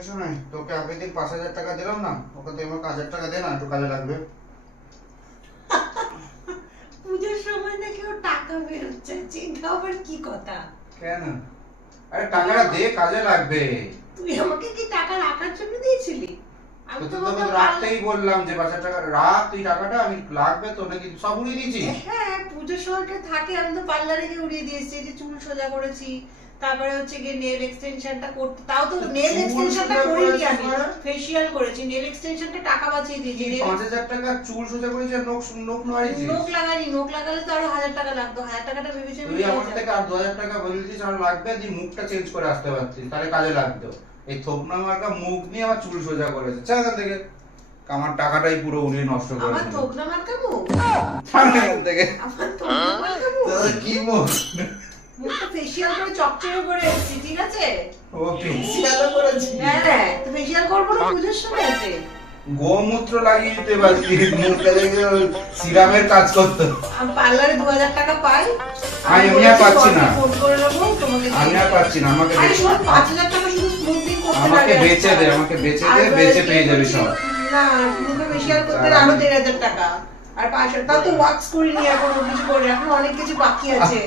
এসো নাই, তোকে আগের দিন 5,000 টাকা দিলাম না, ওকে তুই আমার 1,000 টাকা দে না, একটু কাজে লাগবে। পূজার সময় নাকি ও টাকা বেরোচ্ছে, চিন্তা আবার কি কথা? কেন? আরে টাকাটা দে, কাজে লাগবে। তুই আমাকে কি টাকা রাখার জন্য দিয়েছিলি? আমি তো তো তোকে রাখতেই বললাম যে 5,000 টাকা রাখ, তুই টাকাটা আমি লাগবে তো নাকি সব উড়িয়ে দিয়েছিস? হ্যাঁ, পুজোর সময়টা থাকে, আমি তো পার্লারে গিয়ে উড়িয়ে দিয়েছি, যে চুল সোজা করেছি, তারপরে হচ্ছে গিয়ে নেল এক্সটেনশনটা করতে, তাও তো নেল এক্সটেনশনটা করিনি আমি, ফেসিয়াল করেছি, নেল এক্সটেনশনটা টাকা বাঁচিয়ে দিয়েছি। 5,000 টাকা চুল সোজা করেছিস আর নখ নাড়িয়েছিস? নখ লাগাইনি, নখ লাগালে তো আরো 1,000 টাকা লাগতো, 1,000 টাকাটা ভেবেছি আমি তুই আমার থেকে আর 2,000 টাকা বলছিস আর লাগবে, তুই মুখটা চেঞ্জ করে আসতে পারতিস, তাহলে কাজে লাগতো। এই থোকনা মার্কা মুখ নিয়ে আমার চুল সোজা করেছে, চল এখান থেকে। আমার টাকাটাই পুরো উড়িয়ে নষ্ট করে আমার দিল। থোকনা মার্কা মুখ, ছাড় এখান থেকে। আমার থোকনা মার্কা মুখ, তোর কি মুখ? মুখটা ফেসিয়াল করে চকচকে করে এসেছি, ঠিক আছে? ও ফেসিয়ালও করেছিস? হ্যাঁ, তো ফেসিয়াল করবো না পুজোর সময় আছে? গোমূত্র লাগিয়ে দিতে পারতি, মুখটা দেখে সিরামের কাজ করতো। আমি পার্লারে 2,000 টাকা পাই, আমি আর পাচ্ছি না। ফোন করে নেবো তোমাকে। আমি আর পাচ্ছি না, আমাকে আরে শোন, 5,000 টাকা শুধু স্মুথনিং করতে লাগে। আমাকে বেচে দে, আমাকে বেচে দে, বেচে পেয়ে যাবি সব। না, মুখে ফেসিয়াল করতে আরো 1,500 টাকা, আর 500 তাও তো ওয়াক্স করিনি, এখন কিছু করে, এখন অনেক কিছু বাকি আছে।